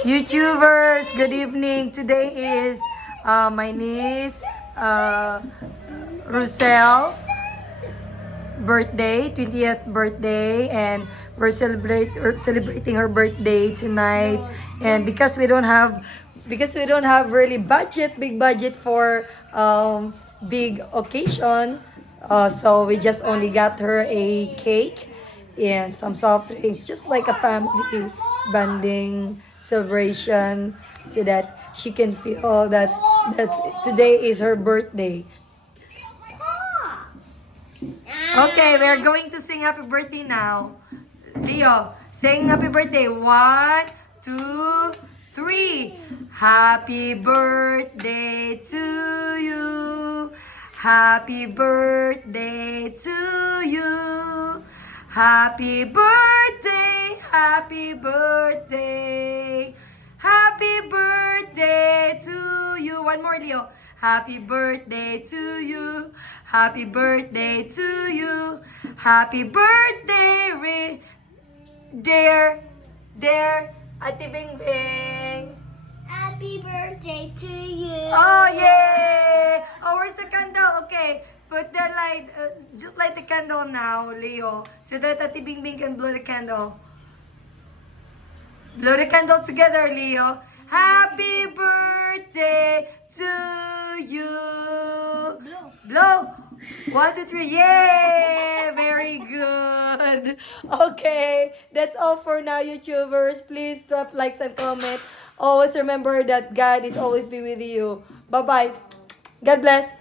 YouTubers, good evening. Today is my niece Rosel birthday, 20th birthday, and we're celebrating her birthday tonight. And because we don't have really big budget for big occasion, so we just only got her a cake and some soft drinks, just like a family bonding celebration, so that she can feel that today is her birthday. Okay, we're going to sing happy birthday now. Leo, sing happy birthday. 1, 2, 3. Happy birthday to you. Happy birthday to you. Happy birthday, happy birthday. Happy birthday to you. One more, Leo. Happy birthday to you. Happy birthday to you. Happy birthday, dear Ate Bing Bing. Happy birthday to you. Oh, yay! Oh, where's the candle? Okay, put the light, just light the candle now, Leo, so that Ate Bing Bing can blow the candle. Blow the candle together, Leo. Happy birthday to you. Blow. 1, 2, 3. Yay! Very good. Okay, that's all for now, YouTubers. Please drop likes and comment. Always remember that God is always be with you. Bye-bye. God bless.